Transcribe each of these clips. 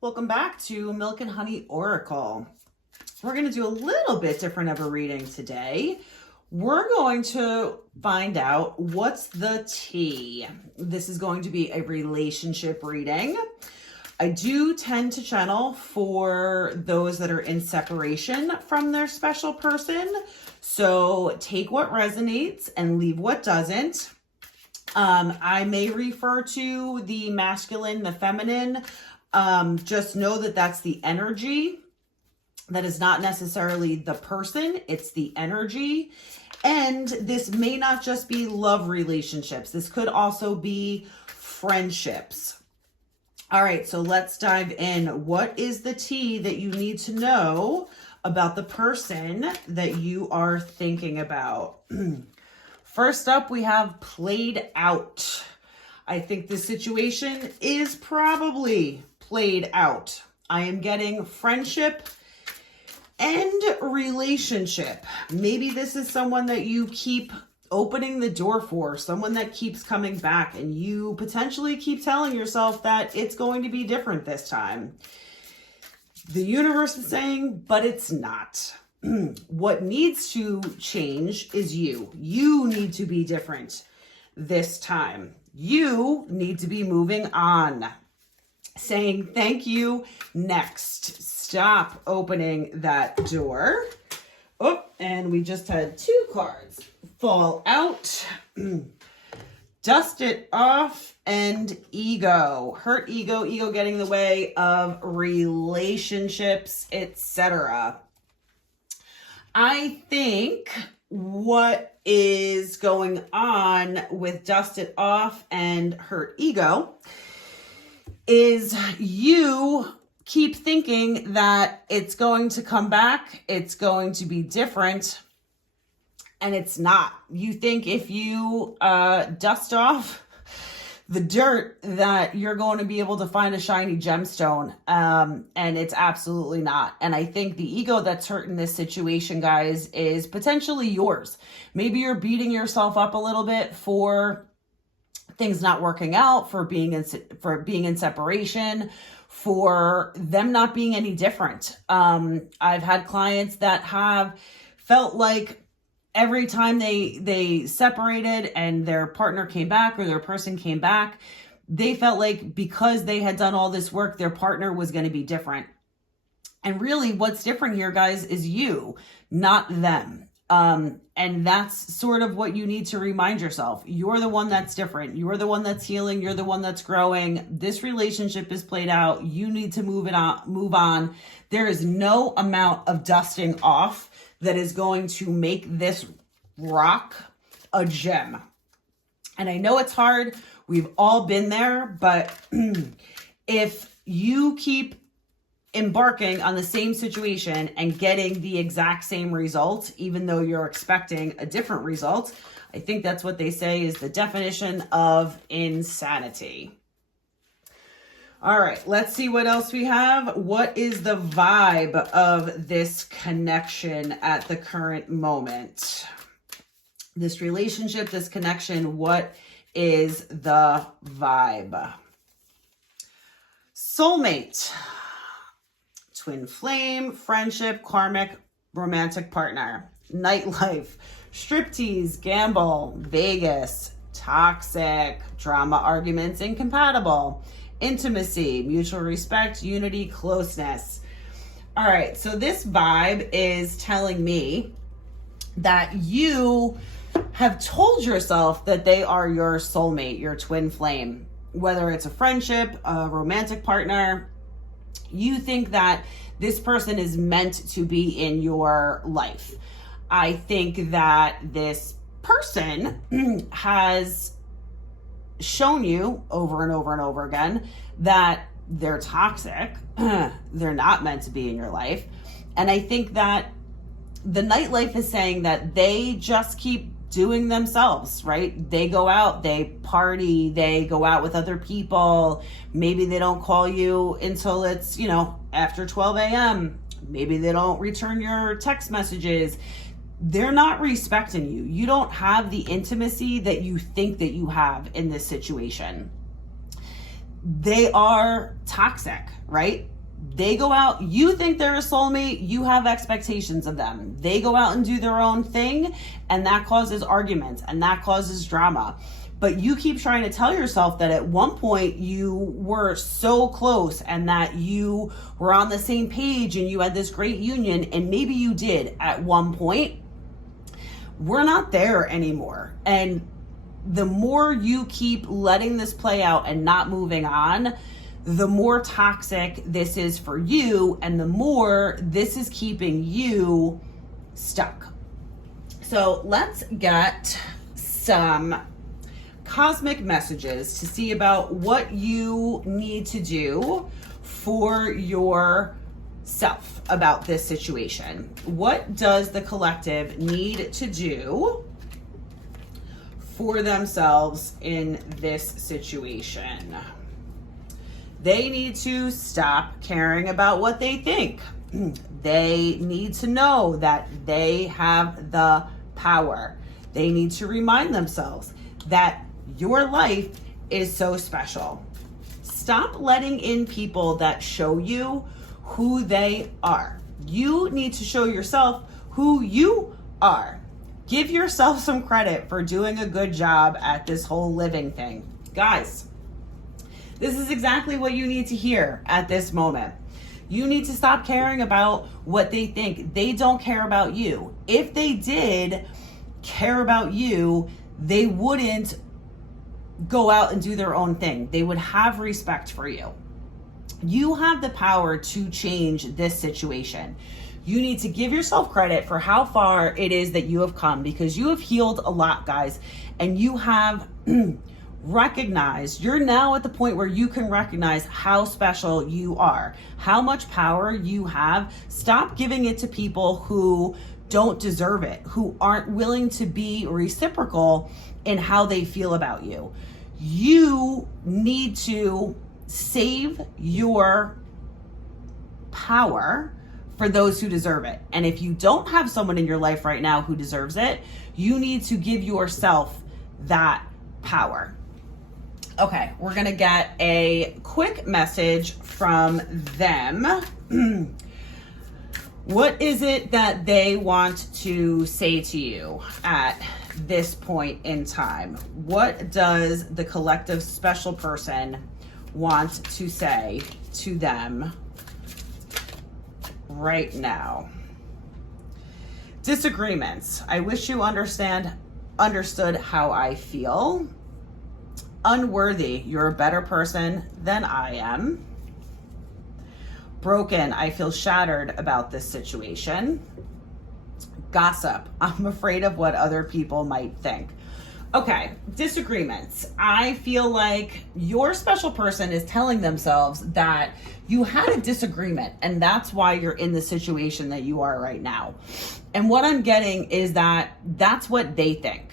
Welcome back to Milk and Honey Oracle. We're going to do a little bit different of a reading today. We're going to find out what's the tea. This is going to be a relationship reading. I do tend to channel for those that are in separation from their special person. So take what resonates and leave what doesn't. I may refer to the masculine, the feminine. Just know that that's the energy. That is not necessarily the person, it's the energy. And this may not just be love relationships. This could also be friendships. All right, so let's dive in. What is the tea that you need to know about the person that you are thinking about? First up, we have played out. I think this situation is probably played out. I am getting friendship and relationship. Maybe this is someone that you keep opening the door for, someone that keeps coming back, and you potentially keep telling yourself that it's going to be different this time. The universe is saying, but it's not. What needs to change is you. You need to be different this time. You need to be moving on. Saying thank you next. Stop opening that door. Oh, and we just had 2 cards fall out. Dust it off and ego. Hurt ego, ego getting in the way of relationships, etc. I think what is going on with dust it off and hurt ego is you keep thinking that it's going to come back, it's going to be different, and it's not. You think if you dust off the dirt that you're going to be able to find a shiny gemstone, and it's absolutely not. And I think the ego that's hurt in this situation, guys, is potentially yours. Maybe you're beating yourself up a little bit for things not working out, for being in separation, for them not being any different. I've had clients that have felt like every time they separated and their partner came back or their person came back, they felt like because they had done all this work, their partner was going to be different. And really what's different here, guys, is you, not them. And that's sort of what you need to remind yourself. You're the one that's different. You're the one that's healing. You're the one that's growing. This relationship is played out. You need to move on. There is no amount of dusting off that is going to make this rock a gem. And I know it's hard. We've all been there, but if you keep embarking on the same situation and getting the exact same result, even though you're expecting a different result, I think that's what they say is the definition of insanity. All right, let's see what else we have. What is the vibe of this connection at the current moment? This relationship, this connection, what is the vibe? Soulmate. Twin flame, friendship, karmic, romantic partner, nightlife, striptease, gamble, Vegas, toxic, drama, arguments, incompatible, intimacy, mutual respect, unity, closeness. All right, so this vibe is telling me that you have told yourself that they are your soulmate, your twin flame, whether it's a friendship, a romantic partner. You think that this person is meant to be in your life. I think that this person has shown you over and over and over again that they're toxic. They're not meant to be in your life. And I think that the nightlife is saying that they just keep doing themselves, right? They go out, they party, they go out with other people. Maybe they don't call you until it's, after 12 a.m. Maybe they don't return your text messages. They're not respecting you. You don't have the intimacy that you think that you have in this situation. they are toxic, right? They go out, you think they're a soulmate, you have expectations of them. They go out and do their own thing, and that causes arguments and that causes drama. But you keep trying to tell yourself that at one point you were so close and that you were on the same page and you had this great union, and maybe you did at one point. We're not there anymore. And the more you keep letting this play out and not moving on, the more toxic this is for you, and the more this is keeping you stuck. So let's get some cosmic messages to see about what you need to do for yourself about this situation. What does the collective need to do for themselves in this situation? They need to stop caring about what they think. They need to know that they have the power. They need to remind themselves that your life is so special. Stop letting in people that show you who they are. You need to show yourself who you are. Give yourself some credit for doing a good job at this whole living thing. Guys, this is exactly what you need to hear at this moment. You need to stop caring about what they think. They don't care about you. If they did care about you, they wouldn't go out and do their own thing. They would have respect for you. You have the power to change this situation. You need to give yourself credit for how far it is that you have come, because you have healed a lot, guys, and you have recognized, you're now at the point where you can recognize how special you are, how much power you have. Stop giving it to people who don't deserve it, who aren't willing to be reciprocal in how they feel about you. You need to save your power for those who deserve it. And if you don't have someone in your life right now who deserves it, you need to give yourself that power. Okay, we're gonna get a quick message from them. What is it that they want to say to you at this point in time? What does the collective special person want to say to them right now? Disagreements. I wish you understood how I feel. Unworthy. You're a better person than I am. Broken. I feel shattered about this situation. Gossip. I'm afraid of what other people might think. Okay, disagreements. I feel like your special person is telling themselves that you had a disagreement and that's why you're in the situation that you are right now. And what I'm getting is that that's what they think.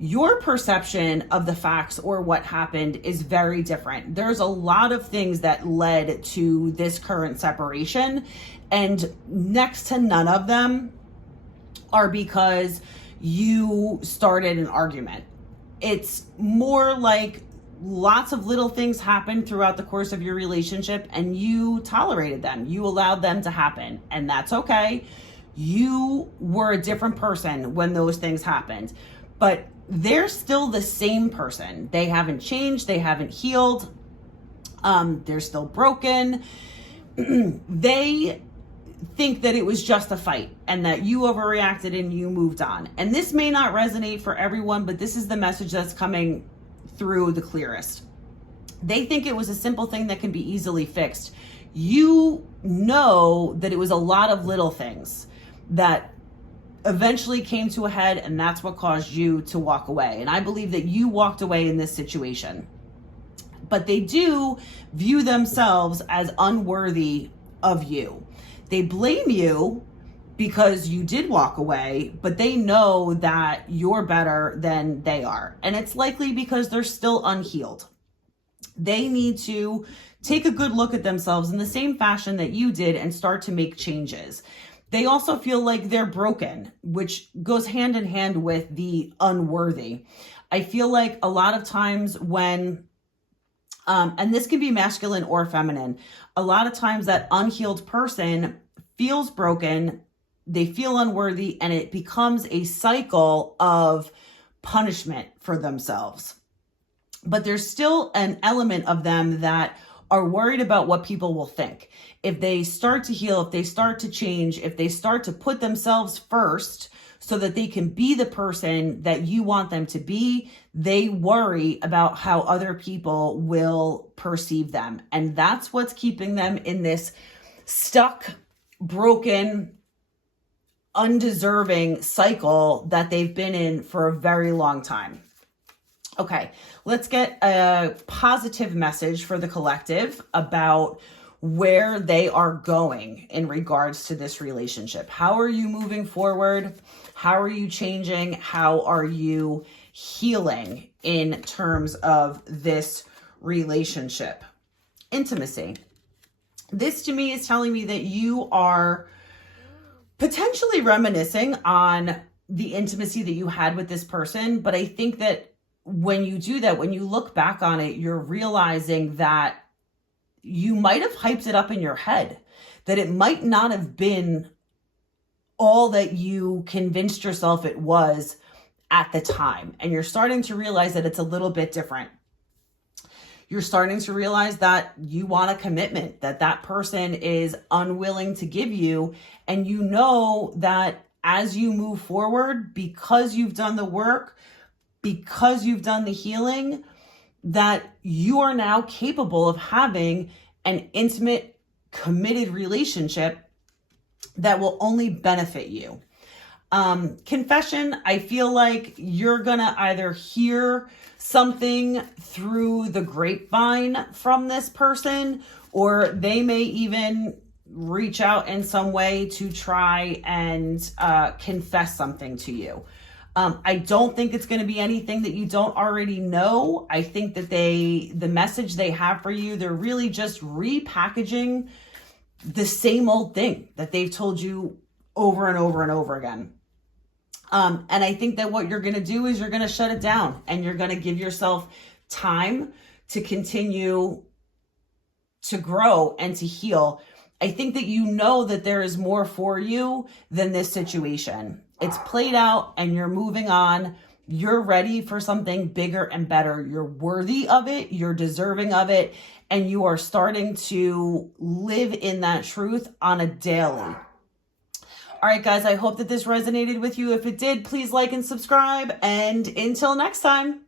Your perception of the facts or what happened is very different. There's a lot of things that led to this current separation, and next to none of them are because you started an argument. It's more like lots of little things happened throughout the course of your relationship and you tolerated them. You allowed them to happen, and that's okay. You were a different person when those things happened, but they're still the same person. They haven't changed. They haven't healed. They're still broken. They think that it was just a fight and that you overreacted and you moved on. And this may not resonate for everyone, but this is the message that's coming through the clearest. They think it was a simple thing that can be easily fixed. You know that it was a lot of little things that eventually came to a head, and that's what caused you to walk away. And I believe that you walked away in this situation. But they do view themselves as unworthy of you. They blame you because you did walk away, but they know that you're better than they are. And it's likely because they're still unhealed. They need to take a good look at themselves in the same fashion that you did and start to make changes. They also feel like they're broken, which goes hand in hand with the unworthy. I feel like a lot of times when And this can be masculine or feminine. A lot of times that unhealed person feels broken, they feel unworthy, and it becomes a cycle of punishment for themselves. But there's still an element of them that are worried about what people will think. If they start to heal, if they start to change, if they start to put themselves first so that they can be the person that you want them to be, they worry about how other people will perceive them. And that's what's keeping them in this stuck, broken, undeserving cycle that they've been in for a very long time. Okay, let's get a positive message for the collective about where they are going in regards to this relationship. How are you moving forward? How are you changing? How are you healing in terms of this relationship? Intimacy. This to me is telling me that you are potentially reminiscing on the intimacy that you had with this person. But I think that when you do that, when you look back on it, you're realizing that you might have hyped it up in your head, that it might not have been all that you convinced yourself it was at the time. And you're starting to realize that it's a little bit different. You're starting to realize that you want a commitment, that that person is unwilling to give you. And you know that as you move forward, because you've done the work, because you've done the healing, that you are now capable of having an intimate, committed relationship that will only benefit you. Confession, I feel like you're gonna either hear something through the grapevine from this person, or they may even reach out in some way to try and confess something to you. I don't think it's going to be anything that you don't already know. I think that the message they have for you, they're really just repackaging the same old thing that they've told you over and over and over again. And I think that what you're going to do is you're going to shut it down and you're going to give yourself time to continue to grow and to heal. I think that you know that there is more for you than this situation. It's played out and you're moving on. You're ready for something bigger and better. You're worthy of it. You're deserving of it. And you are starting to live in that truth on a daily. All right, guys, I hope that this resonated with you. If it did, please like and subscribe. And until next time.